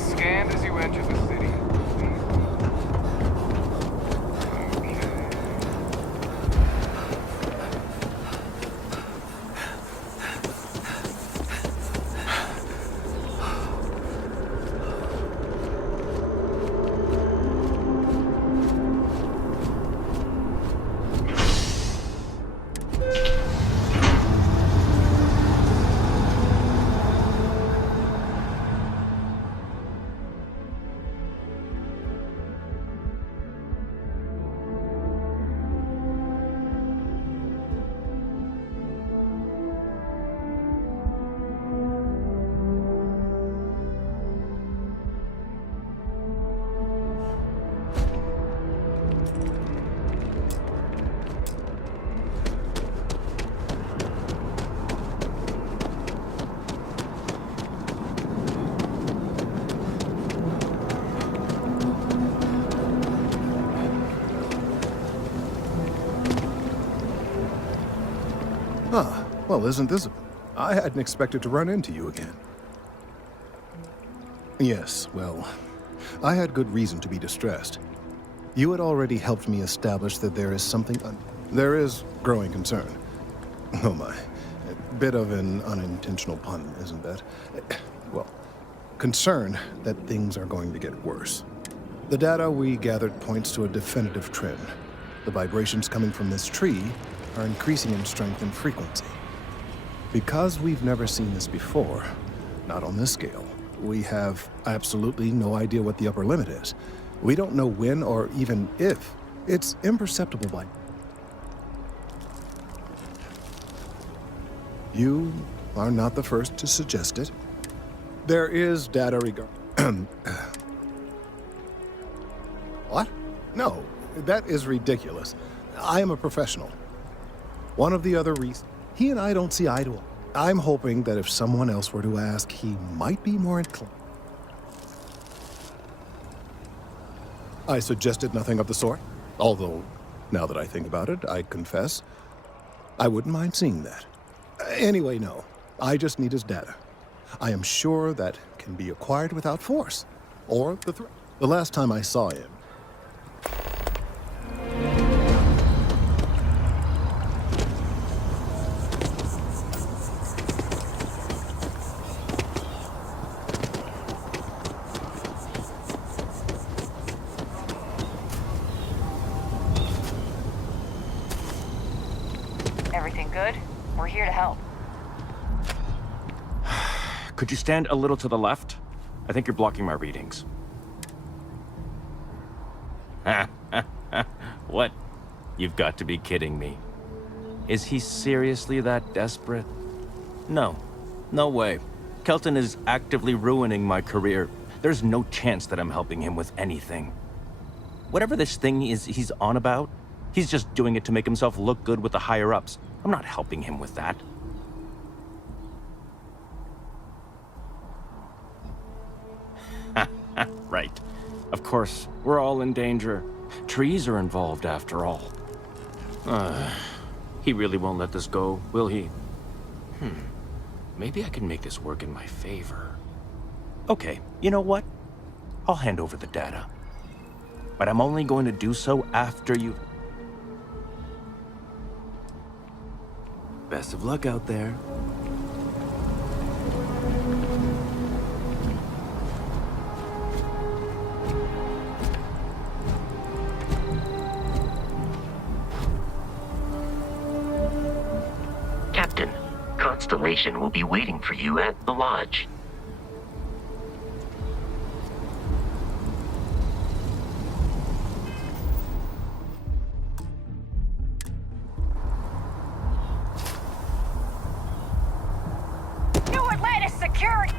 scanned as you enter the city. Ah, well, isn't this... I hadn't expected to run into you again. Yes, well, I had good reason to be distressed. You had already helped me establish that there is something... there is growing concern. Oh my. A bit of an unintentional pun, isn't that? Well, concern that things are going to get worse. The data we gathered points to a definitive trend. The vibrations coming from this tree are increasing in strength and frequency. Because we've never seen this before, not on this scale, we have absolutely no idea what the upper limit is. We don't know when or even if. It's imperceptible by... You are not the first to suggest it. There is data regarding... What? No, that is ridiculous. I am a professional. One of the other reasons... He and I don't see eye to eye. I'm hoping that if someone else were to ask, he might be more inclined. I suggested nothing of the sort. Although, now that I think about it, I confess, I wouldn't mind seeing that. Anyway, no. I just need his data. I am sure that can be acquired without force. Or the threat. The last time I saw him, Everything good? We're here to help. Could you stand a little to the left? I think you're blocking my readings. What? You've got to be kidding me. Is he seriously that desperate? No. No way. Kelton is actively ruining my career. There's no chance that I'm helping him with anything. Whatever this thing is he's on about, he's just doing it to make himself look good with the higher-ups. I'm not helping him with that. Right. Of course, we're all in danger. Trees are involved after all. He really won't let this go, will he? Maybe I can make this work in my favor. Okay, you know what? I'll hand over the data. But I'm only going to do so after you... Best of luck out there. Captain, Constellation will be waiting for you at the lodge. New Atlantis security!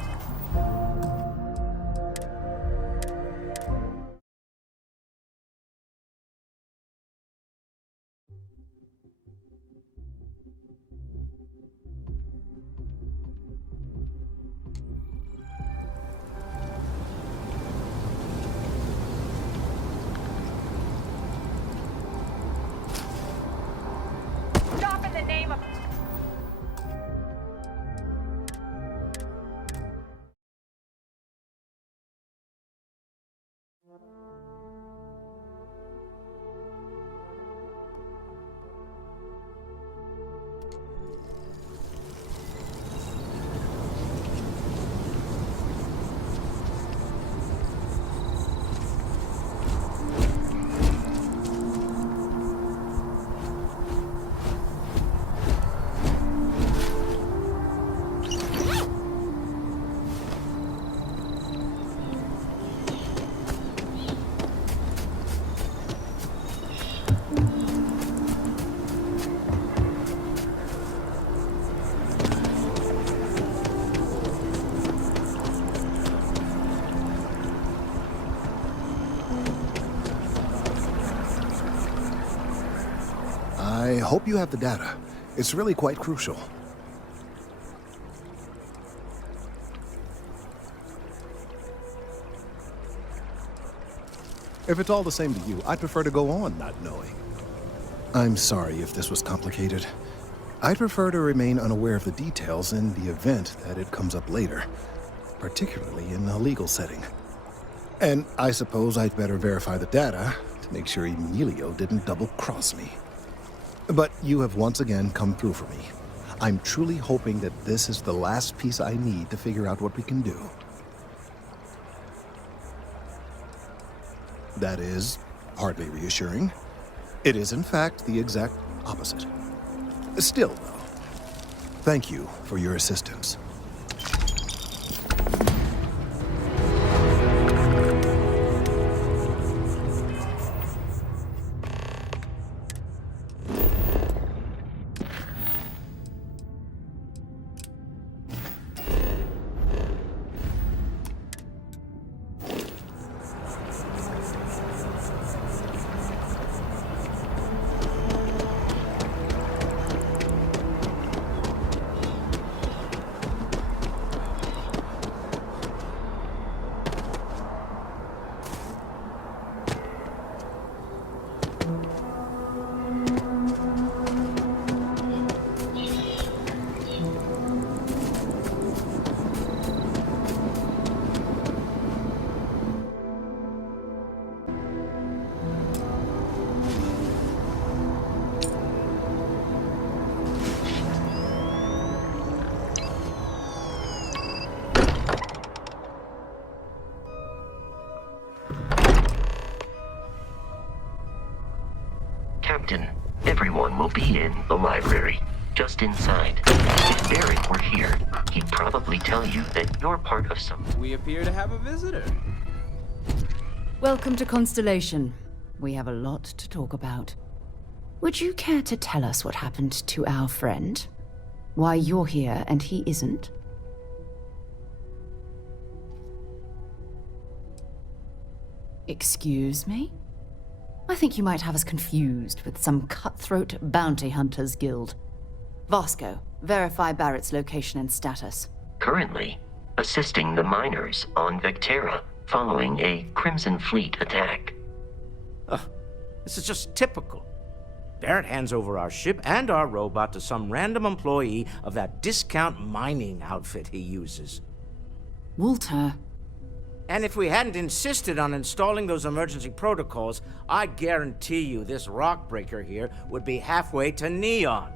I hope you have the data. It's really quite crucial. If it's all the same to you, I'd prefer to go on not knowing. I'm sorry if this was complicated. I'd prefer to remain unaware of the details in the event that it comes up later, particularly in a legal setting. And I suppose I'd better verify the data to make sure Emilio didn't double-cross me. But you have once again come through for me. I'm truly hoping that this is the last piece I need to figure out what we can do. That is hardly reassuring. It is, in fact, the exact opposite. Still, though, thank you for your assistance. Captain, everyone will be in the library, just inside. If Barrett were here, he'd probably tell you that you're part of some... We appear to have a visitor. Welcome to Constellation. We have a lot to talk about. Would you care to tell us what happened to our friend? Why you're here and he isn't? Excuse me? I think you might have us confused with some cutthroat bounty hunters guild. Vasco, verify Barrett's location and status. Currently, assisting the miners on Vectera following a Crimson Fleet attack. This is just typical. Barrett hands over our ship and our robot to some random employee of that discount mining outfit he uses. Walter. And if we hadn't insisted on installing those emergency protocols, I guarantee you this rock breaker here would be halfway to Neon.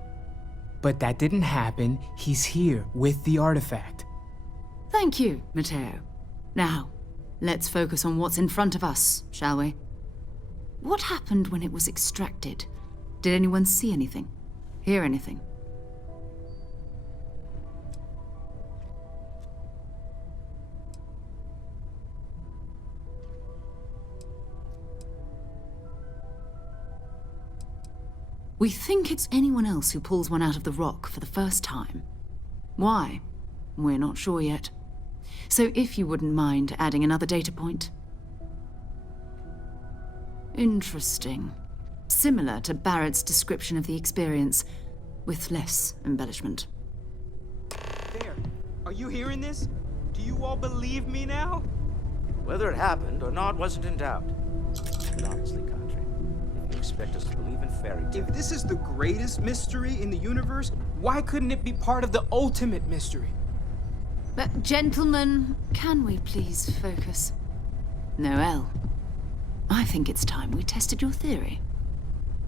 But that didn't happen. He's here with the artifact. Thank you, Matteo. Now, let's focus on what's in front of us, shall we? What happened when it was extracted? Did anyone see anything? Hear anything? We think it's anyone else who pulls one out of the rock for the first time. Why? We're not sure yet. So if you wouldn't mind adding another data point. Interesting. Similar to Barrett's description of the experience, with less embellishment. There. Are you hearing this? Do you all believe me now? Whether it happened or not wasn't in doubt. But honestly, Country, if you expect us to believe in fairy tales... If this is the greatest mystery in the universe, why couldn't it be part of the ultimate mystery? But gentlemen, can we please focus? Noel, I think it's time we tested your theory.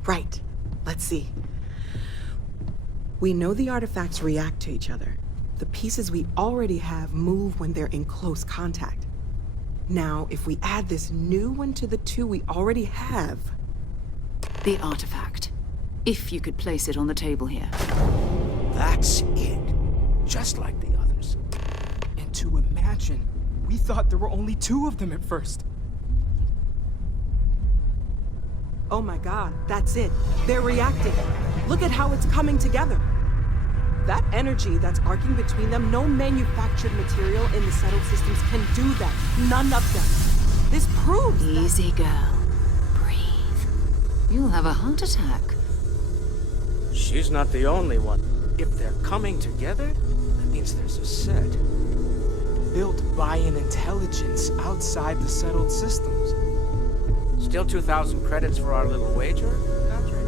Right. Let's see. We know the artifacts react to each other. The pieces we already have move when they're in close contact. Now, if we add this new one to the two we already have... The artifact. If you could place it on the table here. That's it. Just like the others. And to imagine, we thought there were only 2 of them at first. Oh my god, that's it. They're reacting. Look at how it's coming together. That energy that's arcing between them, no manufactured material in the settled systems can do that. None of them. This proves that... Easy, girl. Breathe. You'll have a heart attack. She's not the only one. If they're coming together, that means there's a set. Built by an intelligence outside the settled systems. Still 2,000 credits for our little wager, Patrick?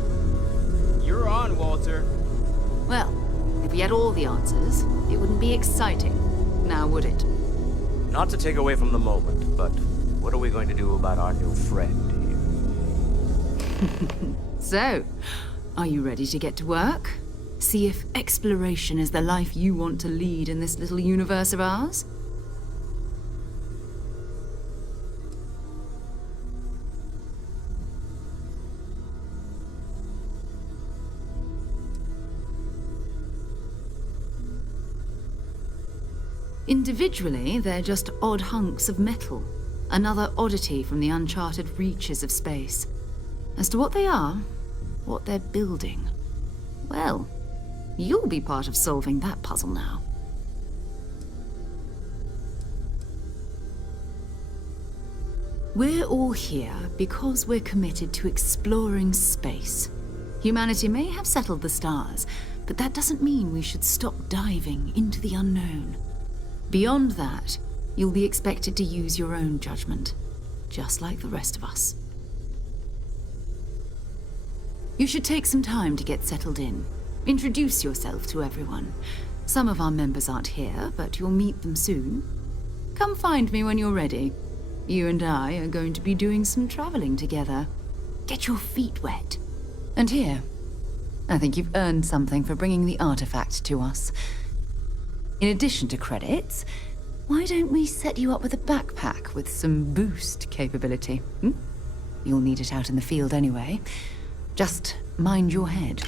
You're on, Walter. Well, if we had all the answers, it wouldn't be exciting. Now would it? Not to take away from the moment, but what are we going to do about our new friend here? So, are you ready to get to work? See if exploration is the life you want to lead in this little universe of ours? Individually, they're just odd hunks of metal. Another oddity from the uncharted reaches of space. As to what they are, what they're building, well, you'll be part of solving that puzzle now. We're all here because we're committed to exploring space. Humanity may have settled the stars, but that doesn't mean we should stop diving into the unknown. Beyond that, you'll be expected to use your own judgment, just like the rest of us. You should take some time to get settled in. Introduce yourself to everyone. Some of our members aren't here, but you'll meet them soon. Come find me when you're ready. You and I are going to be doing some traveling together. Get your feet wet. And here, I think you've earned something for bringing the artifact to us. In addition to credits, why don't we set you up with a backpack with some boost capability? You'll need it out in the field anyway. Just mind your head.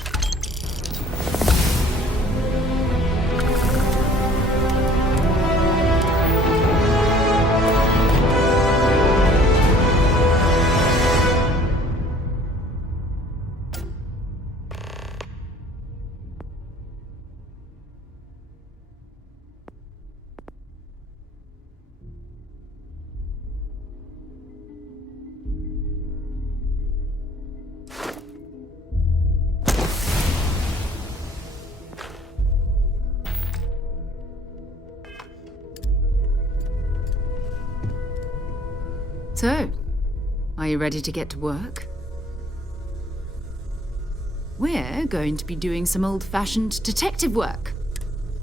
So, are you ready to get to work? We're going to be doing some old-fashioned detective work.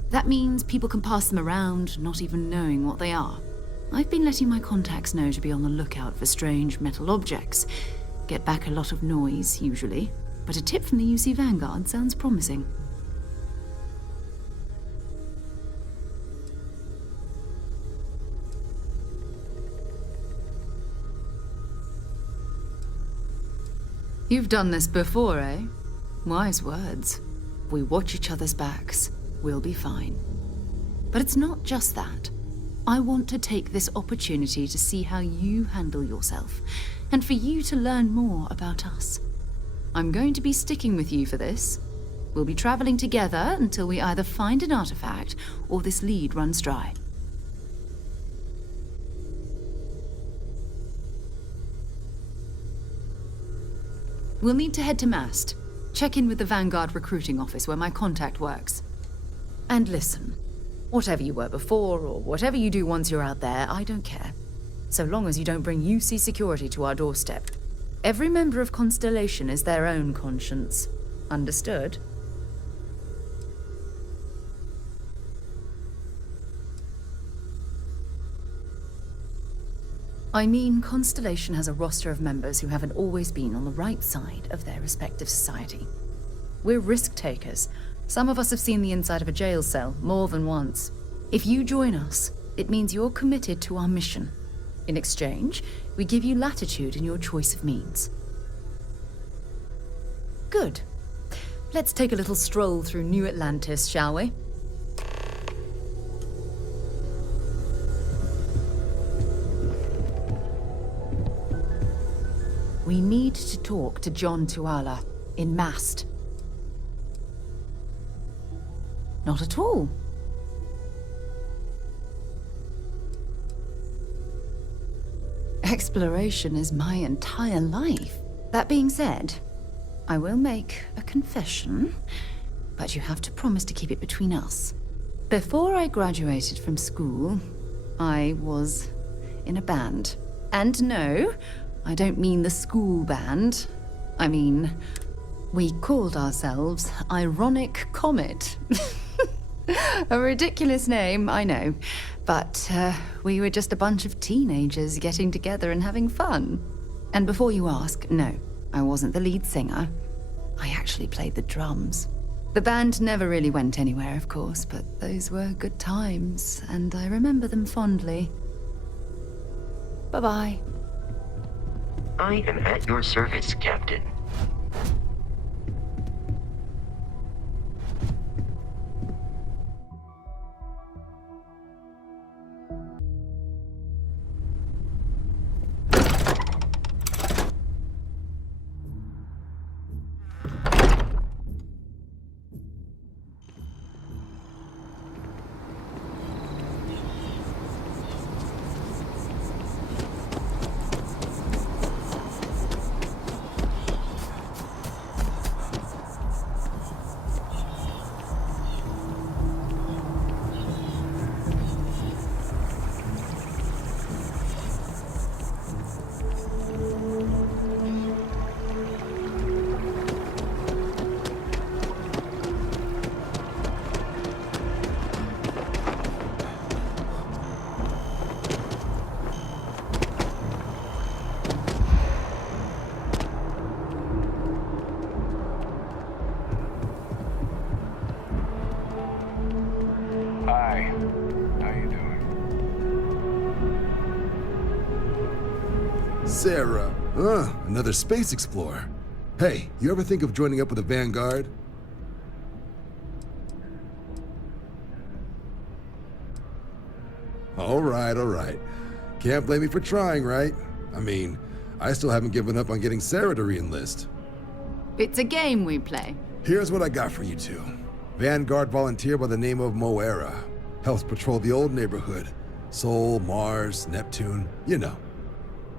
That means people can pass them around, not even knowing what they are. I've been letting my contacts know to be on the lookout for strange metal objects. Get back a lot of noise, usually, but a tip from the UC Vanguard sounds promising. You've done this before, eh? Wise words. We watch each other's backs. We'll be fine. But it's not just that. I want to take this opportunity to see how you handle yourself, and for you to learn more about us. I'm going to be sticking with you for this. We'll be traveling together until we either find an artifact or this lead runs dry. We'll need to head to Mast. Check in with the Vanguard recruiting office where my contact works. And listen, whatever you were before or whatever you do once you're out there, I don't care. So long as you don't bring UC security to our doorstep. Every member of Constellation is their own conscience. Understood? I mean, Constellation has a roster of members who haven't always been on the right side of their respective society. We're risk takers. Some of us have seen the inside of a jail cell more than once. If you join us, it means you're committed to our mission. In exchange, we give you latitude in your choice of means. Good. Let's take a little stroll through New Atlantis, shall we? We need to talk to John Tuala in Mast. Not at all. Exploration is my entire life. That being said, I will make a confession, but you have to promise to keep it between us. Before I graduated from school, I was in a band. And no, I don't mean the school band. I mean, we called ourselves Ironic Comet. A ridiculous name, I know. But we were just a bunch of teenagers getting together and having fun. And before you ask, no, I wasn't the lead singer. I actually played the drums. The band never really went anywhere, of course, but those were good times, and I remember them fondly. Bye-bye. I am at your service, Captain. Hi. How you doing? Sarah. Another space explorer. Hey, you ever think of joining up with the Vanguard? All right. Can't blame me for trying, right? I mean, I still haven't given up on getting Sarah to re-enlist. It's a game we play. Here's what I got for you two. Vanguard volunteer by the name of Moera. Helps patrol the old neighborhood. Sol, Mars, Neptune, you know.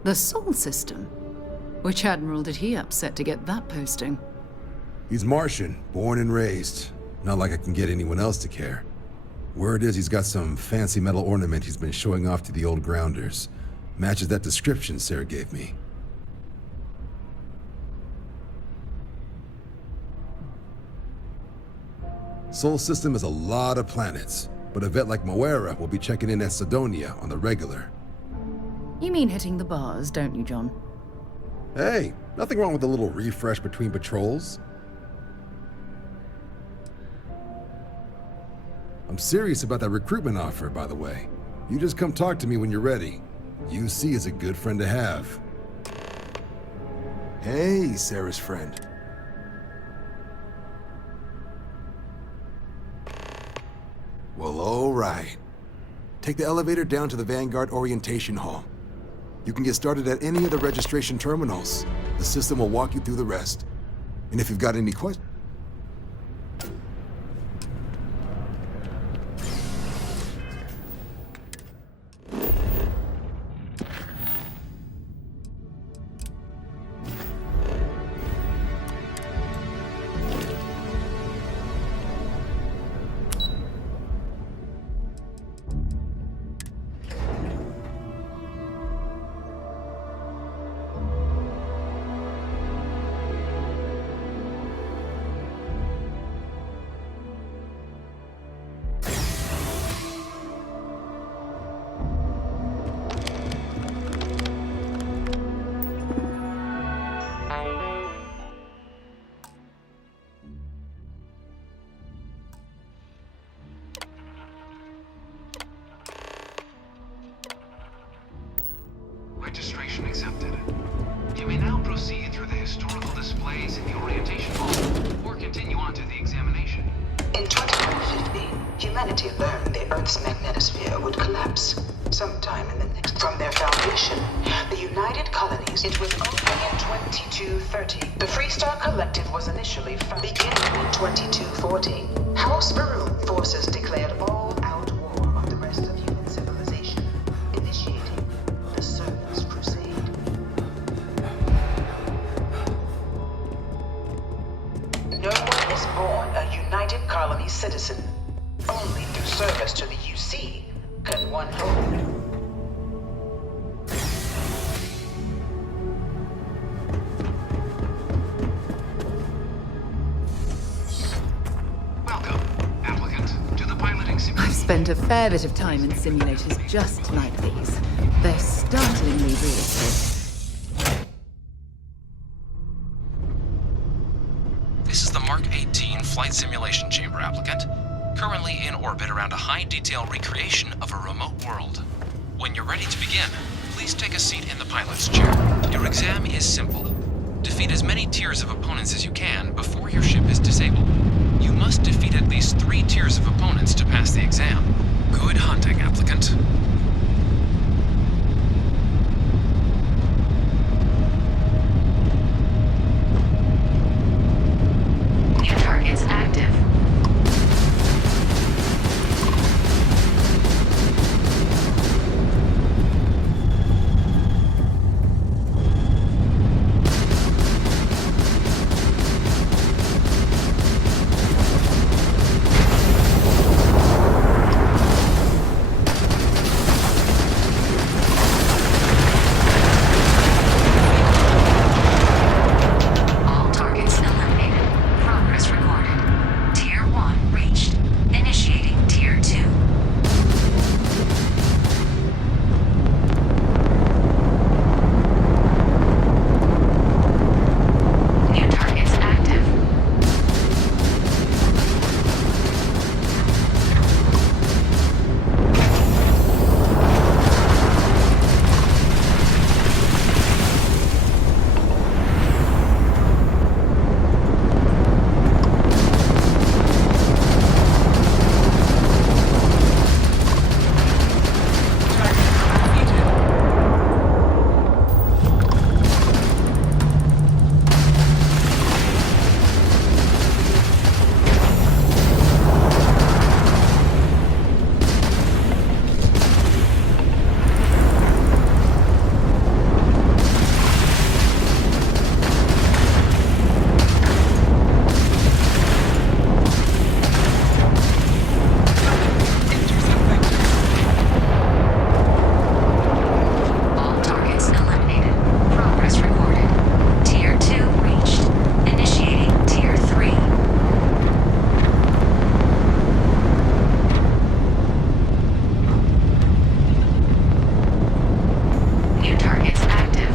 The Sol system? Which admiral did he upset to get that posting? He's Martian, born and raised. Not like I can get anyone else to care. Word is he's got some fancy metal ornament he's been showing off to the old grounders. Matches that description Sarah gave me. Sol system has a lot of planets, but a vet like Moera will be checking in at Sidonia on the regular. You mean hitting the bars, don't you, John? Hey, nothing wrong with a little refresh between patrols. I'm serious about that recruitment offer, by the way. You just come talk to me when you're ready. UC is a good friend to have. Hey, Sarah's friend. Well, all right. Take the elevator down to the Vanguard Orientation Hall. You can get started at any of the registration terminals. The system will walk you through the rest. And if you've got any questions... Registration accepted. You may now proceed through the historical displays in the orientation hall, or continue on to the examination. In 2150, humanity learned the Earth's magnetosphere would collapse sometime in the next. From their foundation, the United Colonies, it was only in 2230. The Freestar Collective was initially founded. Beginning in 2240, House Baroon forces declared all-out war on the rest of human civilization, initiating the Servants' Crusade. No one is born a United Colony citizen. Only through service to the UC can one hope. Welcome, applicant, to the piloting simulator. I've spent a fair bit of time in simulators just like these. They're startlingly realistic. This is the Mark 18 Flight Simulation Chamber applicant, currently in orbit around a high-detail recreation of a remote world. When you're ready to begin, please take a seat in the pilot's chair. Your exam is simple. Defeat as many tiers of opponents as you can before your ship is disabled. You must defeat at least 3 tiers of opponents to pass the exam. Good hunting, applicant. New targets active. All targets eliminated. Progress recorded. Tier 1 reached. Initiating Tier 2. New targets active. All targets eliminated. Progress recorded. Tier 2 reached. Initiating Tier 3. New targets active.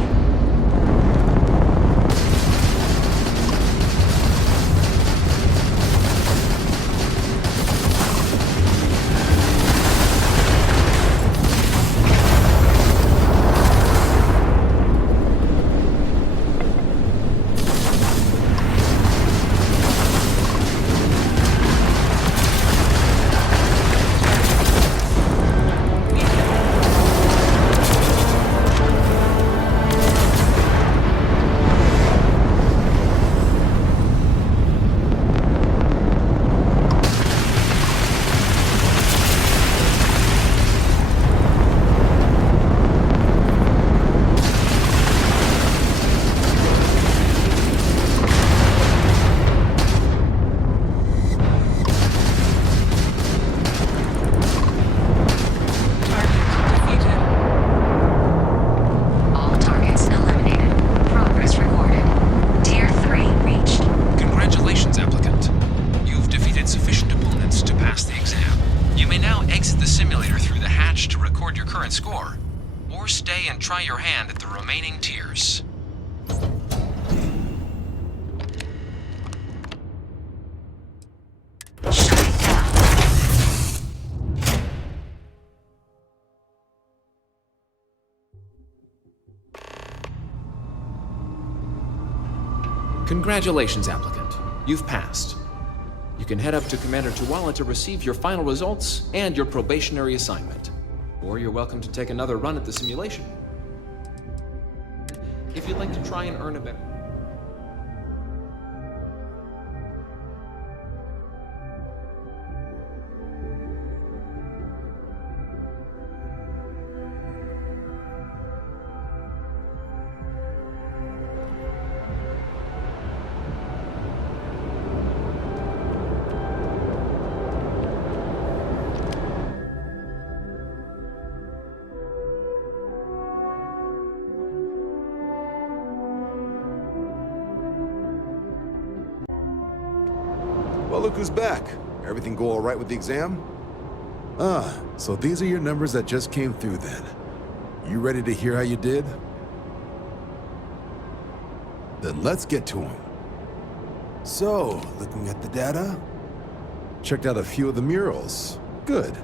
All targets eliminated. Progress recorded. Tier 3 reached. Congratulations, applicant. You've defeated sufficient opponents to pass the exam. You may now exit the simulator through the hatch to record your current score, or stay and try your hand at the remaining tiers. Shutting down. Congratulations, applicant. You've passed. You can head up to Commander Tuwala to receive your final results and your probationary assignment. Or you're welcome to take another run at the simulation. If you'd like to try and earn a better... Well, look who's back. Everything go all right with the exam? Ah, so these are your numbers that just came through then. You ready to hear how you did? Then let's get to them. So, looking at the data, checked out a few of the murals. Good.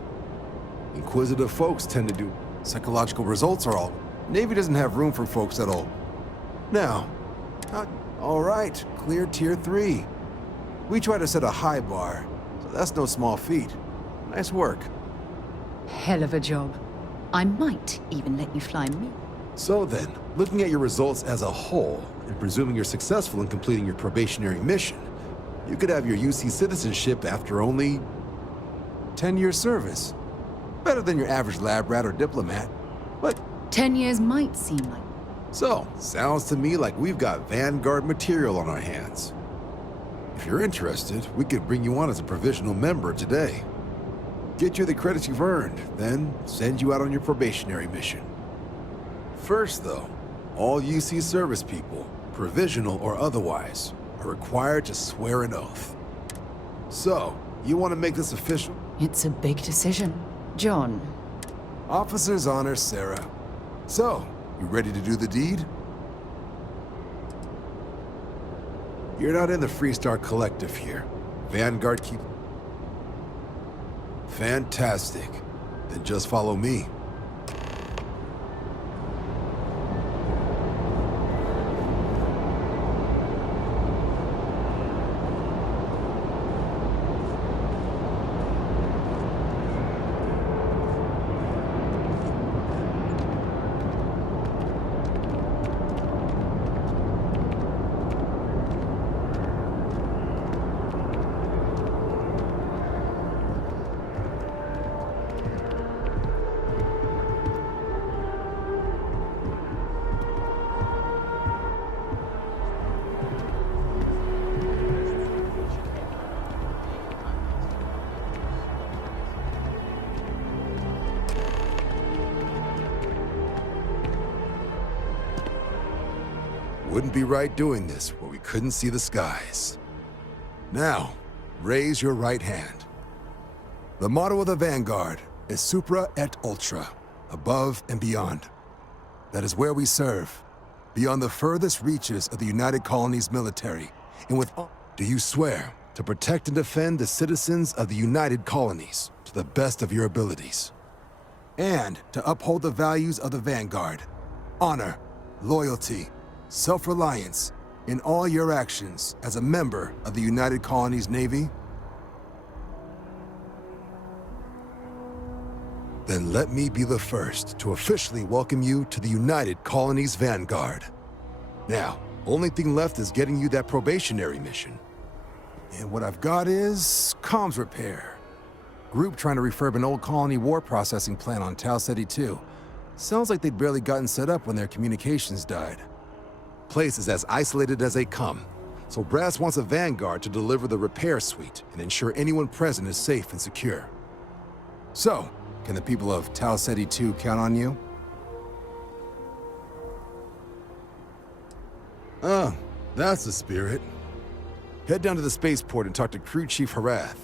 Inquisitive folks tend to do psychological results are all. Navy doesn't have room for folks at all. Now, all right, clear tier 3. We try to set a high bar, so that's no small feat. Nice work. Hell of a job. I might even let you fly me. So then, looking at your results as a whole, and presuming you're successful in completing your probationary mission, you could have your UC citizenship after only 10 years service. Better than your average lab rat or diplomat, but 10 years might seem like... So, sounds to me like we've got Vanguard material on our hands. If you're interested, we could bring you on as a provisional member today. Get you the credits you've earned, then send you out on your probationary mission. First, though, all UC service people, provisional or otherwise, are required to swear an oath. So, you want to make this official? It's a big decision. John. Officer's honor, Sarah. So, you ready to do the deed? You're not in the Freestar Collective here. Vanguard keep... Fantastic. Then just follow me. Wouldn't be right doing this where we couldn't see the skies. Now, raise your right hand. The motto of the Vanguard is Supra et Ultra, above and beyond. That is where we serve, beyond the furthest reaches of the United Colonies military, and with all... Do you swear to protect and defend the citizens of the United Colonies to the best of your abilities? And to uphold the values of the Vanguard, honor, loyalty, self-reliance in all your actions as a member of the United Colonies Navy? Then let me be the first to officially welcome you to the United Colonies Vanguard. Now, only thing left is getting you that probationary mission. And what I've got is comms repair. Group trying to refurb an old colony war processing plant on Tau Ceti 2. Sounds like they'd barely gotten set up when their communications died. Place is as isolated as they come, so Brass wants a Vanguard to deliver the repair suite and ensure anyone present is safe and secure. So, can the people of Tau Ceti 2 count on you? Oh, that's the spirit. Head down to the spaceport and talk to Crew Chief Harath.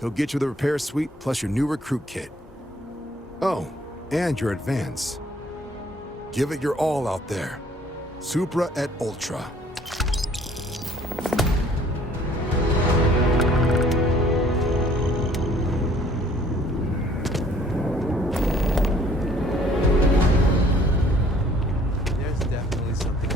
He'll get you the repair suite plus your new recruit kit. Oh, and your advance. Give it your all out there. Supra et Ultra. There's definitely something.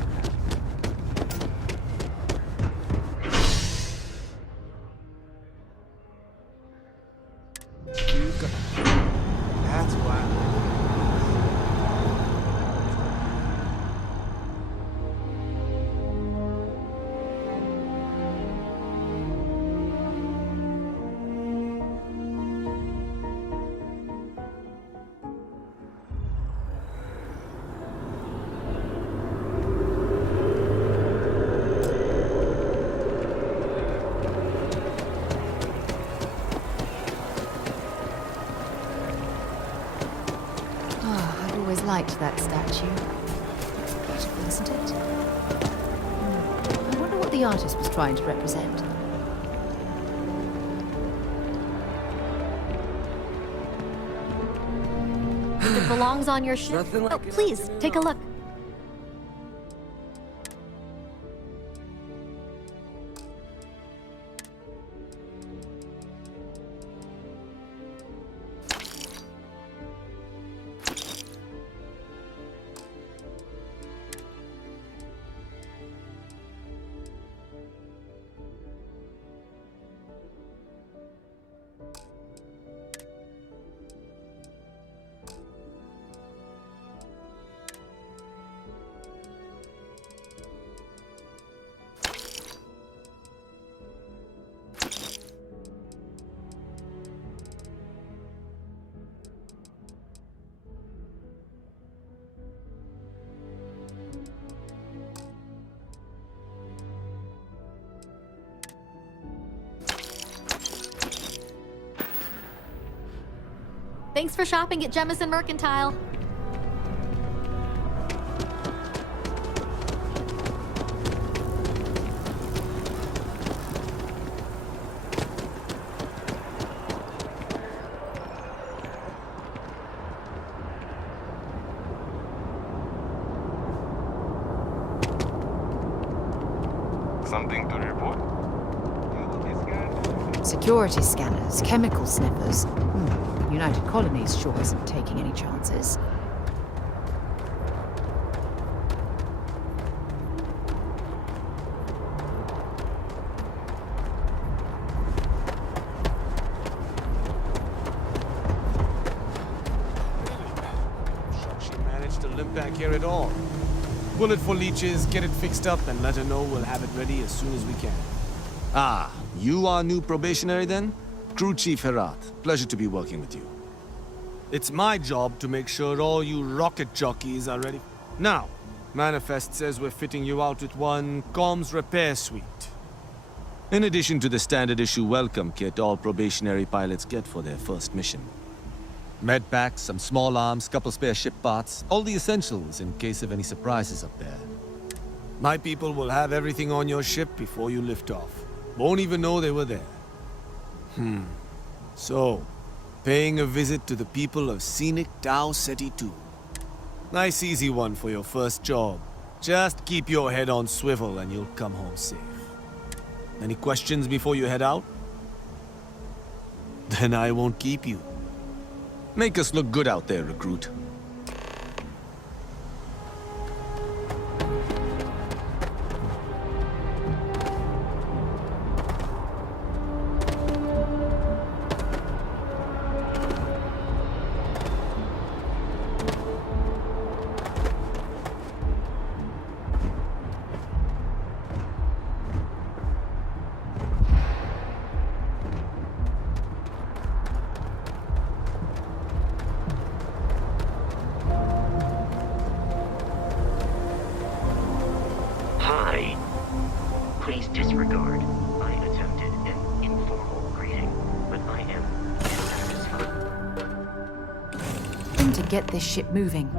liked that statue. Beautiful, isn't it? I wonder what the artist was trying to represent. If it belongs on your ship, oh, please, take a look. Thanks for shopping at Jemison Mercantile. Something to report? Security scanners, chemical sniffers. The United Colonies sure isn't taking any chances. She managed to limp back here at all. Bullet for leeches, get it fixed up, and let her know we'll have it ready as soon as we can. Ah, you are new probationary then? Crew Chief Herat, pleasure to be working with you. It's my job to make sure all you rocket jockeys are ready. Now, Manifest says we're fitting you out with one comms repair suite. In addition to the standard issue welcome kit all probationary pilots get for their first mission. Medpacks, some small arms, couple spare ship parts, all the essentials in case of any surprises up there. My people will have everything on your ship before you lift off. Won't even know they were there. So, paying a visit to the people of scenic Tau Ceti 2. Nice easy one for your first job. Just keep your head on swivel and you'll come home safe. Any questions before you head out? Then I won't keep you. Make us look good out there, recruit. Please disregard. I attempted an informal greeting, but I am satisfied. Time to get this ship moving.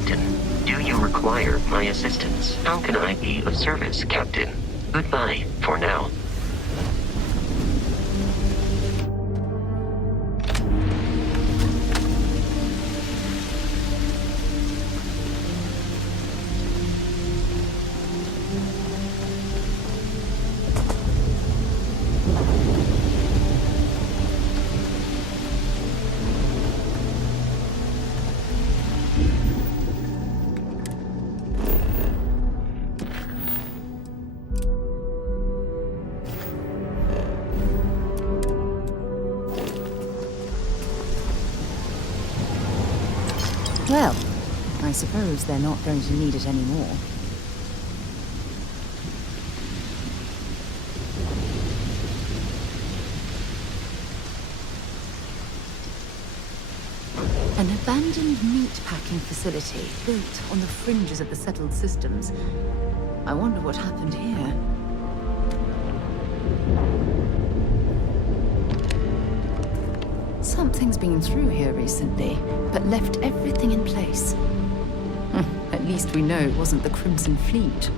Captain. Do you require my assistance? How can I be of service, Captain? Goodbye, for now. Well, I suppose they're not going to need it anymore. An abandoned meat-packing facility built on the fringes of the settled systems. I wonder what happened here. Something's been through here recently, but left everything in place. At least we know it wasn't the Crimson Fleet.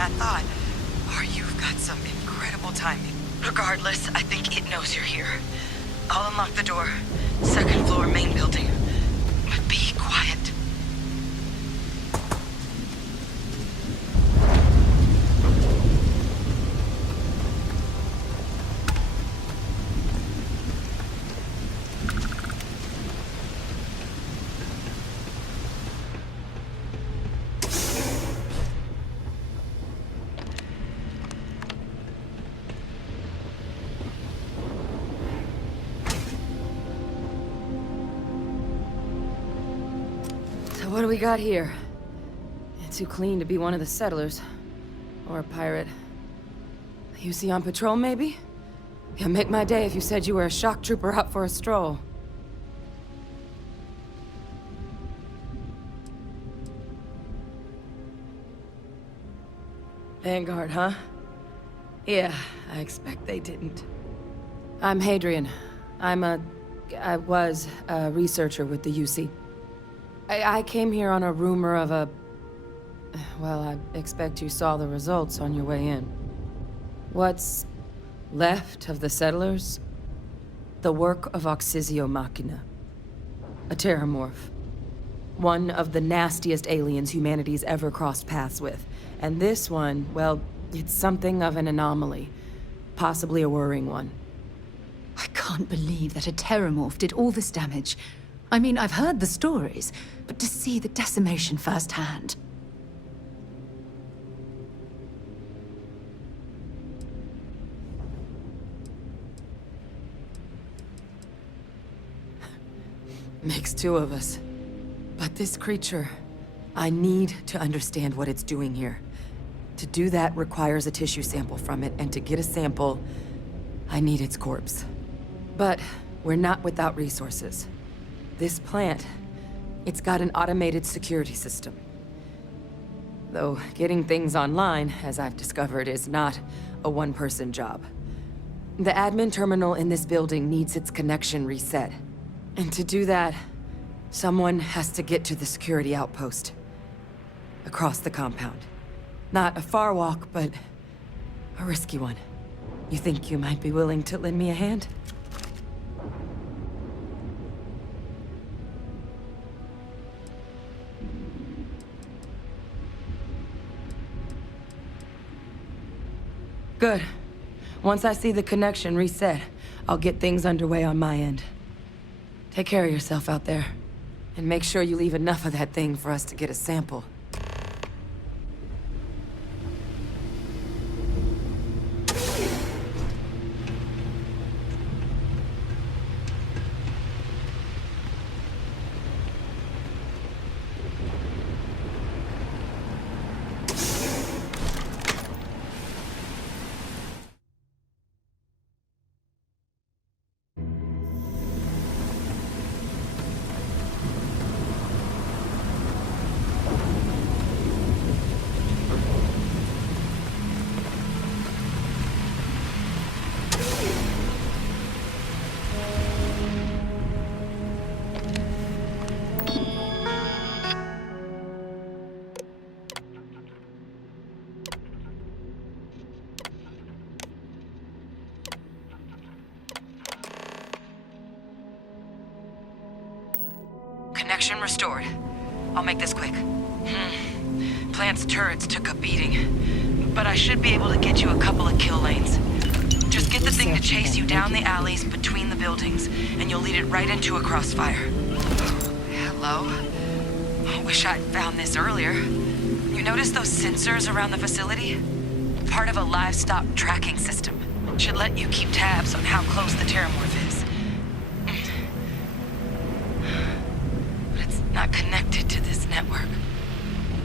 I thought. Or you've got some incredible timing. Regardless, I think it knows you're here. I'll unlock the door. Second floor, main building. But be quiet. What do we got here? Too clean to be one of the settlers. Or a pirate. You see on patrol, maybe? You'd make my day if you said you were a shock trooper out for a stroll. Vanguard, huh? Yeah, I expect they didn't. I'm Hadrian. I was a researcher with the UC. I came here on a rumor of a... Well, I expect you saw the results on your way in. What's left of the settlers? The work of Oxysio Machina. A terramorph. One of the nastiest aliens humanity's ever crossed paths with. And this one, well, it's something of an anomaly. Possibly a worrying one. I can't believe that a terramorph did all this damage. I mean, I've heard the stories, but to see the decimation firsthand. Makes two of us. But this creature, I need to understand what it's doing here. To do that requires a tissue sample from it, and to get a sample, I need its corpse. But we're not without resources. This plant, it's got an automated security system. Though getting things online, as I've discovered, is not a one-person job. The admin terminal in this building needs its connection reset. And to do that, someone has to get to the security outpost. Across the compound. Not a far walk, but a risky one. You think you might be willing to lend me a hand? Good. Once I see the connection reset, I'll get things underway on my end. Take care of yourself out there. And make sure you leave enough of that thing for us to get a sample. Connection restored. I'll make this quick. Plant's turrets took a beating, but I should be able to get you a couple of kill lanes. Just get the thing to chase you down the alleys between the buildings, and you'll lead it right into a crossfire. Hello? I wish I'd found this earlier. You notice those sensors around the facility? Part of a livestock tracking system. Should let you keep tabs on how close the terramorph is. But it's not connected to this network.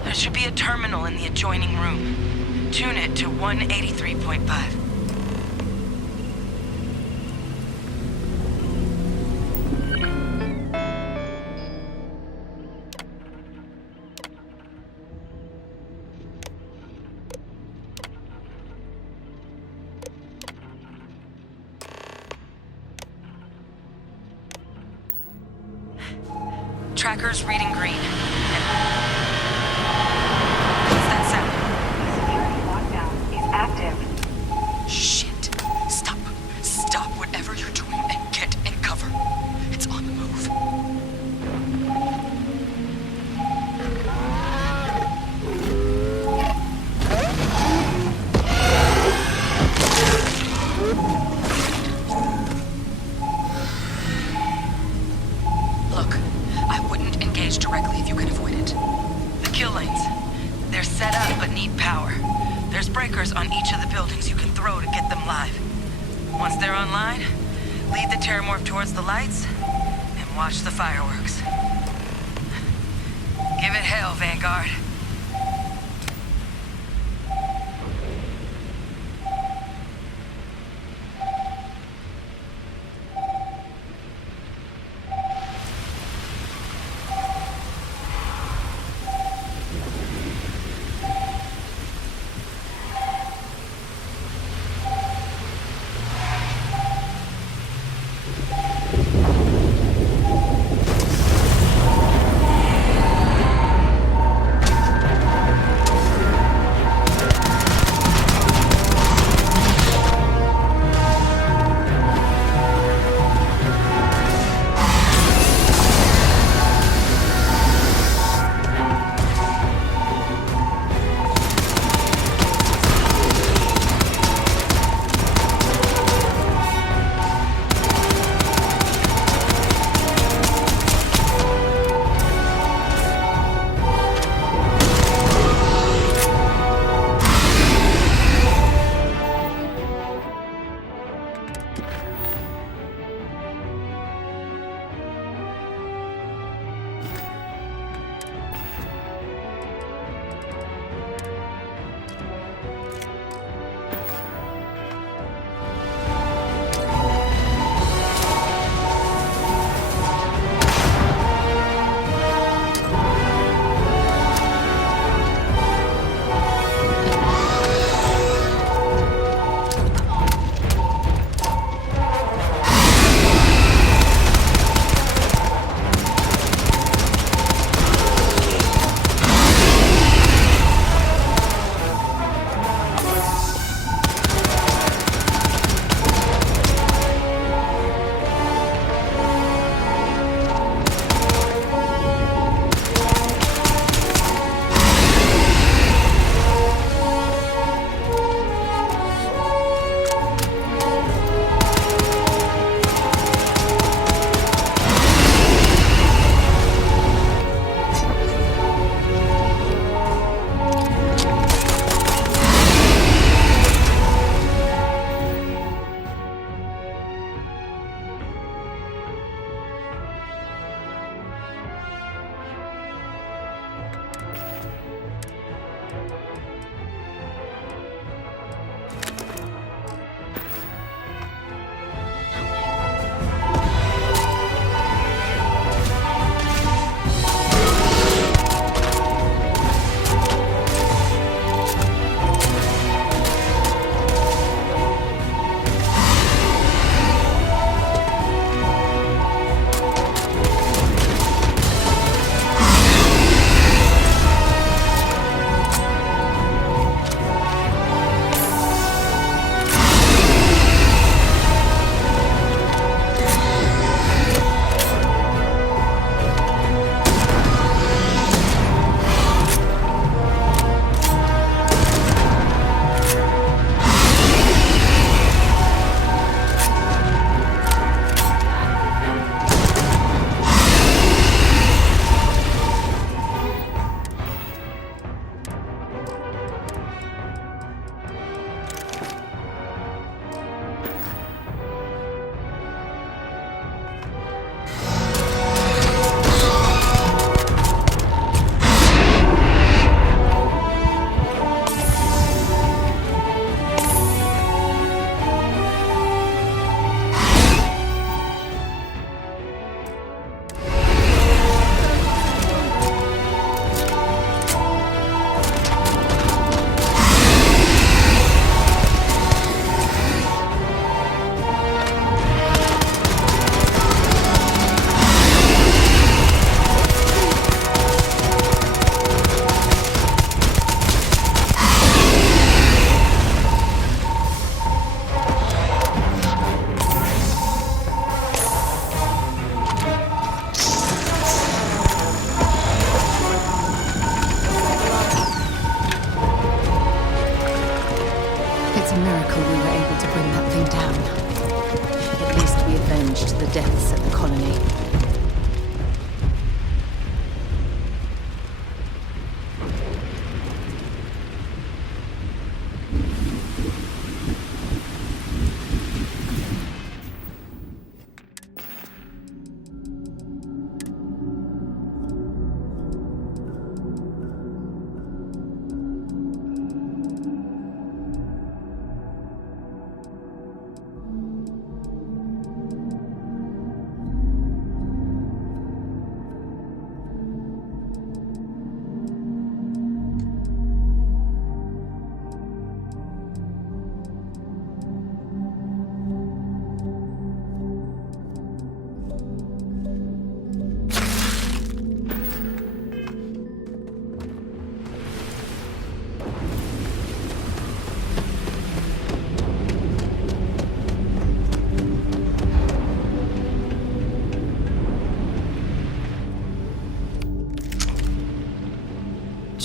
There should be a terminal in the adjoining room. Tune it to 183.5. Tracker's reading green. What's that sound? Security lockdown is active. Shit. Stop. Stop whatever you're doing and get in cover. It's on the move. Look, I wouldn't engage directly if you can avoid it. The kill lanes. They're set up but need power. There's breakers on each of the buildings you can throw to get them live. Once they're online, lead the terramorph towards the lights and watch the fireworks. Give it hell, Vanguard.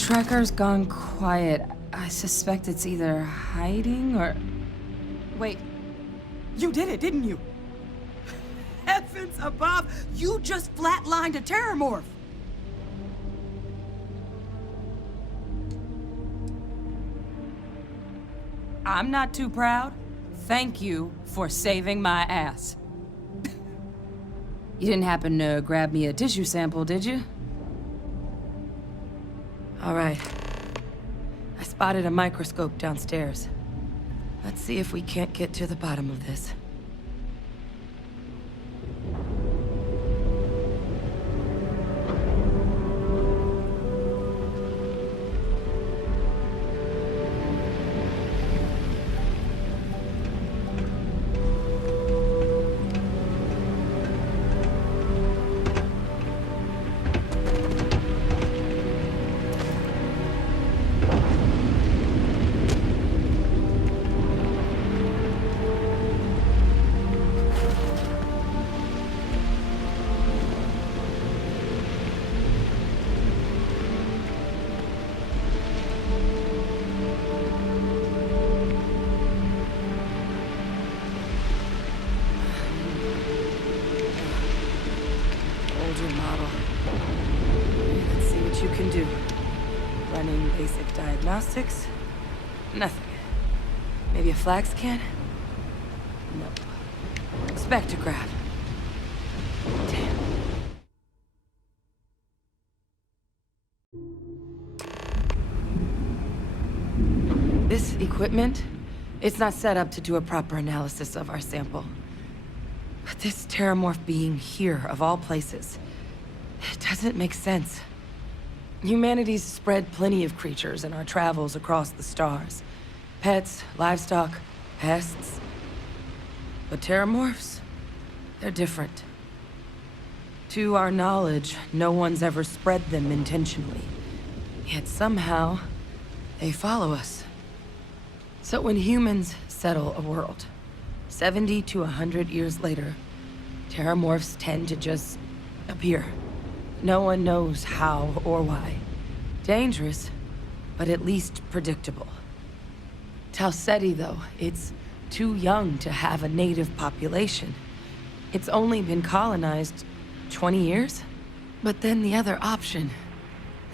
tracker's gone quiet. I suspect it's either hiding or... Wait. You did it, didn't you? Heavens above! You just flatlined a terramorph! I'm not too proud. Thank you for saving my ass. You didn't happen to grab me a tissue sample, did you? All right. I spotted a microscope downstairs. Let's see if we can't get to the bottom of this. You can do. Running basic diagnostics? Nothing. Maybe a flax can? Nope. Spectrograph. Damn. This equipment, it's not set up to do a proper analysis of our sample. But this terramorph being here, of all places, it doesn't make sense. Humanity's spread plenty of creatures in our travels across the stars. Pets, livestock, pests. But terramorphs, they're different. To our knowledge, no one's ever spread them intentionally. Yet somehow, they follow us. So when humans settle a world, 70 to 100 years later, terramorphs tend to just appear. No one knows how or why. Dangerous, but at least predictable. Tau Ceti, though, it's too young to have a native population. It's only been colonized 20 years? But then the other option,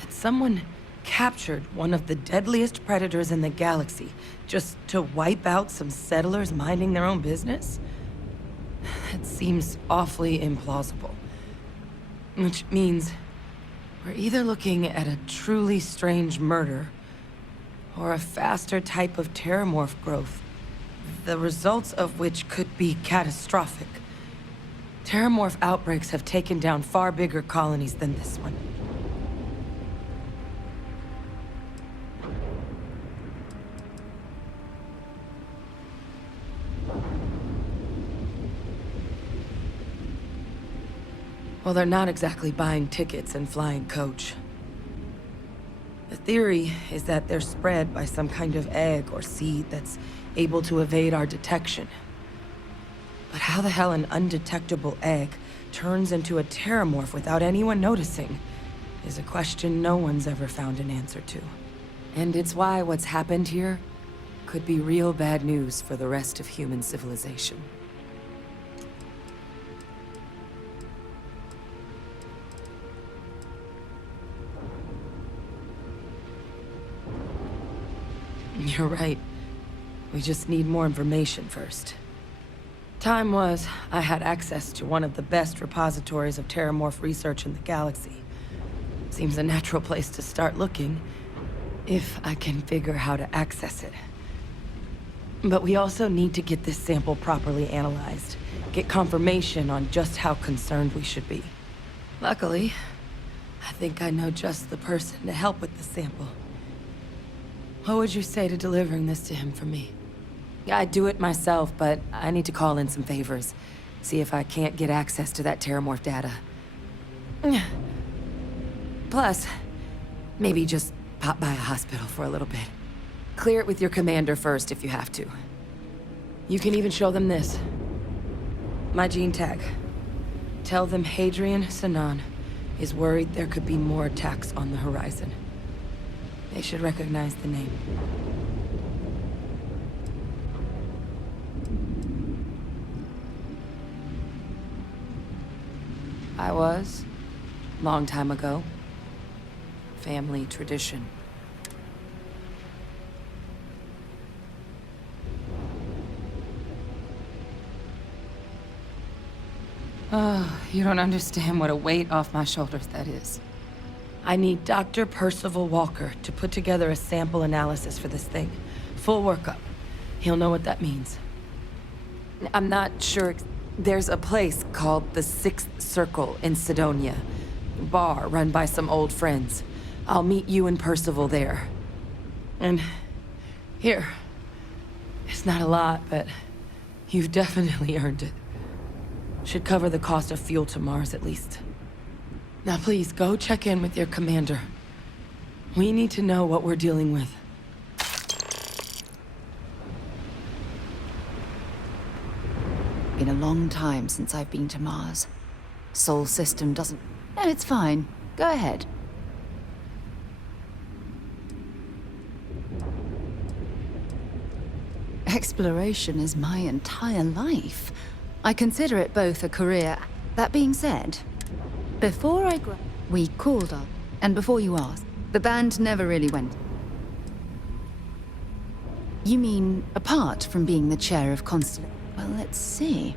that someone captured one of the deadliest predators in the galaxy just to wipe out some settlers minding their own business? That seems awfully implausible. Which means we're either looking at a truly strange murder or a faster type of terramorph growth, the results of which could be catastrophic. Terramorph outbreaks have taken down far bigger colonies than this one. Well, they're not exactly buying tickets and flying coach. The theory is that they're spread by some kind of egg or seed that's able to evade our detection. But how the hell an undetectable egg turns into a terramorph without anyone noticing is a question no one's ever found an answer to. And it's why what's happened here could be real bad news for the rest of human civilization. You're right. We just need more information first. Time was, I had access to one of the best repositories of terramorph research in the galaxy. Seems a natural place to start looking, if I can figure how to access it. But we also need to get this sample properly analyzed, get confirmation on just how concerned we should be. Luckily, I think I know just the person to help with the sample. What would you say to delivering this to him for me? I'd do it myself, but I need to call in some favors. See if I can't get access to that terramorph data. Plus, maybe just pop by a hospital for a little bit. Clear it with your commander first if you have to. You can even show them this. My gene tag. Tell them Hadrian Sinan is worried there could be more attacks on the horizon. They should recognize the name. I was. Long time ago. Family tradition. Oh, you don't understand what a weight off my shoulders that is. I need Dr. Percival Walker to put together a sample analysis for this thing. Full workup. He'll know what that means. I'm not sure. There's a place called the Sixth Circle in Sidonia. Bar run by some old friends. I'll meet you and Percival there. And here. It's not a lot, but you've definitely earned it. Should cover the cost of fuel to Mars at least. Now please, go check in with your commander. We need to know what we're dealing with. Been a long time since I've been to Mars. Sol system doesn't... No, it's fine. Go ahead. Exploration is my entire life. I consider it both a career... That being said, before we called up, and before you asked, the band never really went. You mean apart from being the chair of Constellation? Well, let's see.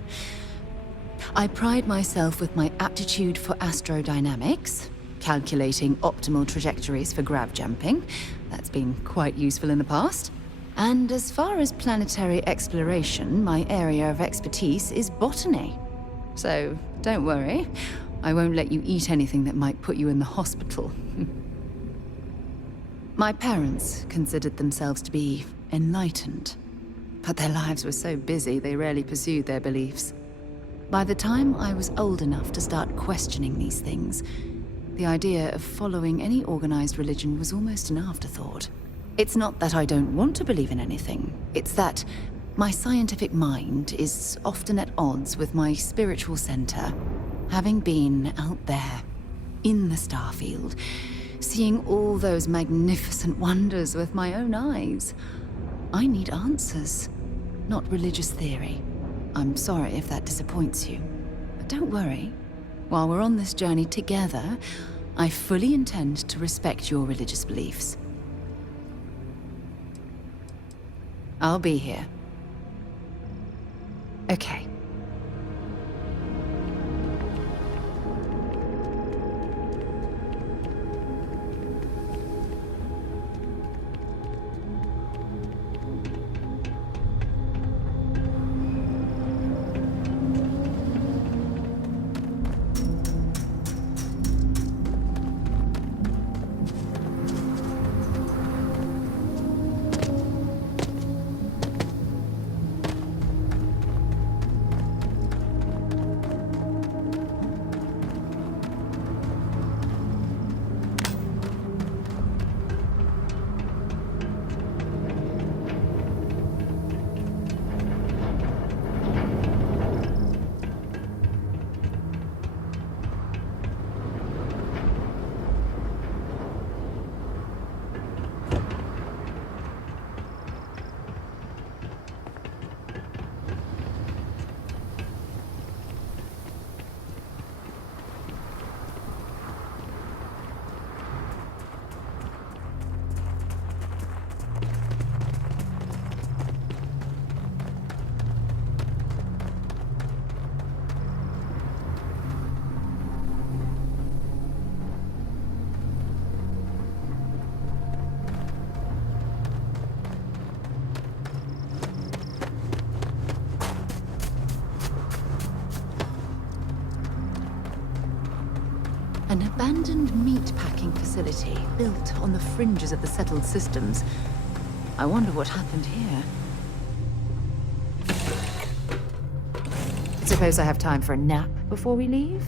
I pride myself with my aptitude for astrodynamics, calculating optimal trajectories for grav jumping. That's been quite useful in the past. And as far as planetary exploration, my area of expertise is botany. So, don't worry. I won't let you eat anything that might put you in the hospital. My parents considered themselves to be enlightened, but their lives were so busy they rarely pursued their beliefs. By the time I was old enough to start questioning these things, the idea of following any organized religion was almost an afterthought. It's not that I don't want to believe in anything, it's that my scientific mind is often at odds with my spiritual center. Having been out there, in the Starfield, seeing all those magnificent wonders with my own eyes, I need answers, not religious theory. I'm sorry if that disappoints you, but don't worry. While we're on this journey together, I fully intend to respect your religious beliefs. I'll be here. Okay. An abandoned meat-packing facility built on the fringes of the settled systems. I wonder what happened here. Suppose I have time for a nap before we leave?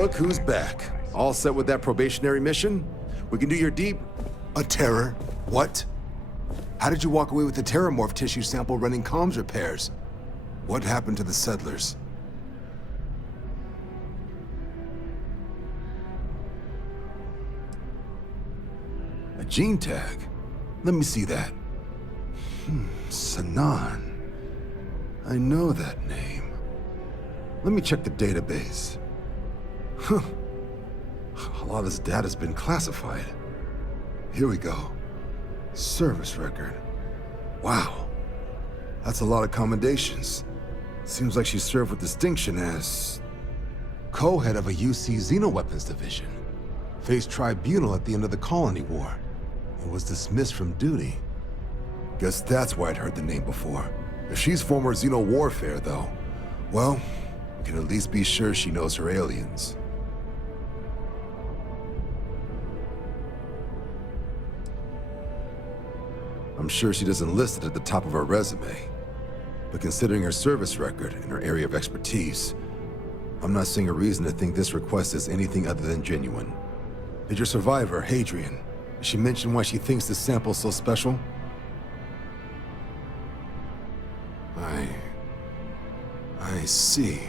Look who's back. All set with that probationary mission? We can do your deep... A terror? What? How did you walk away with the terramorph tissue sample running comms repairs? What happened to the settlers? A gene tag? Let me see that. Sanan. I know that name. Let me check the database. Huh. A lot of this data's been classified. Here we go. Service record. Wow. That's a lot of commendations. Seems like she served with distinction as... co-head of a UC Xenoweapons division. Faced tribunal at the end of the Colony War. And was dismissed from duty. Guess that's why I'd heard the name before. If she's former Xeno warfare, though, well, we can at least be sure she knows her aliens. I'm sure she doesn't list it at the top of her resume. But considering her service record and her area of expertise, I'm not seeing a reason to think this request is anything other than genuine. Did your survivor, Hadrian, did she mention why she thinks this sample's so special? I see.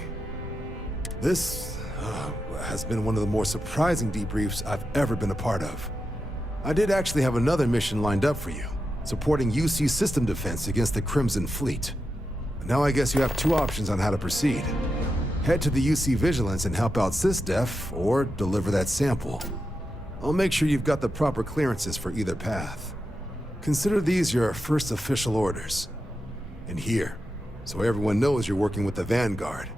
This has been one of the more surprising debriefs I've ever been a part of. I did actually have another mission lined up for you, supporting UC system defense against the Crimson Fleet. But now I guess you have two options on how to proceed. Head to the UC Vigilance and help out SysDef, or deliver that sample. I'll make sure you've got the proper clearances for either path. Consider these your first official orders. And here, so everyone knows you're working with the Vanguard.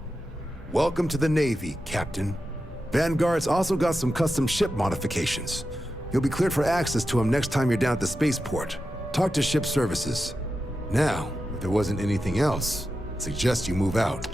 Welcome to the Navy, Captain. Vanguard's also got some custom ship modifications. You'll be cleared for access to them next time you're down at the spaceport. Talk to ship services. Now, if there wasn't anything else, I suggest you move out.